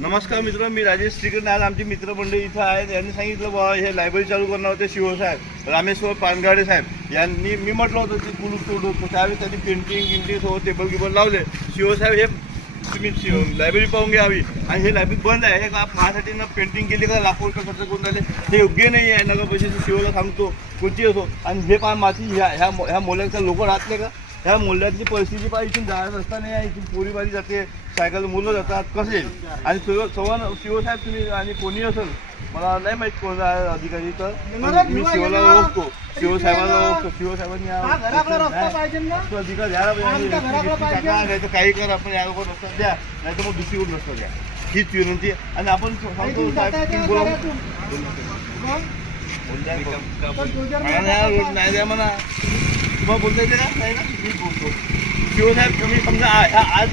नमस्कार मित्र, मी राजेश श्रीकंड. आज आमची मित्रमंडळी इथं आहेत. यांनी सांगितलं बाबा हे लायब्ररी चालू करणार होते शिवसाहेब रामेश्वर पानगाडे साहेब यांनी. मी म्हटलं होतं की कुलूप तोडून त्यावेळेस त्यांनी पेंटिंग सोबत टेबल गिबल लावले. शिवसाहेब हे तुम्ही लायब्ररी पाहून घ्यावी आणि हे लायब्ररी बंद आहे. हे का माझ्यासाठी ना पेंटिंग केली का लाखो रुपये खर्च करून राहिले, हे योग्य नाही आहे. नगर पैशाची शिवला सांगतो कोणती असो. आणि हे पान माती ह्या मोल्यांचा लोक राहतले का? ह्या मोल्ल्यातली परिस्थिती पाहिजे. इथून जायला रस्ता नाही आहे. इथून पोरीबारी जाते, सायकल मुलं जातात कसे. आणि शिवसाहेब तुम्ही आणि कोणी असेल मला नाही माहीत कोण अधिकारी, तर मी शिवला ओळखतो, शिवसाहेबांना ओळखतो. शिवसाहेबांनी अधिकार द्यायला पाहिजे. काही कर आपण या लोक रस्ता द्या, नाही तर मग दुसरीकडून रस्ता द्या, हीच विनंती. आणि आपण सांगतो साहेब नाही द्या म्हणा. तुम्हाला बोलता येते का? नाही ना, मीच बोलतो. शिवसाहेब तुम्ही समजा आज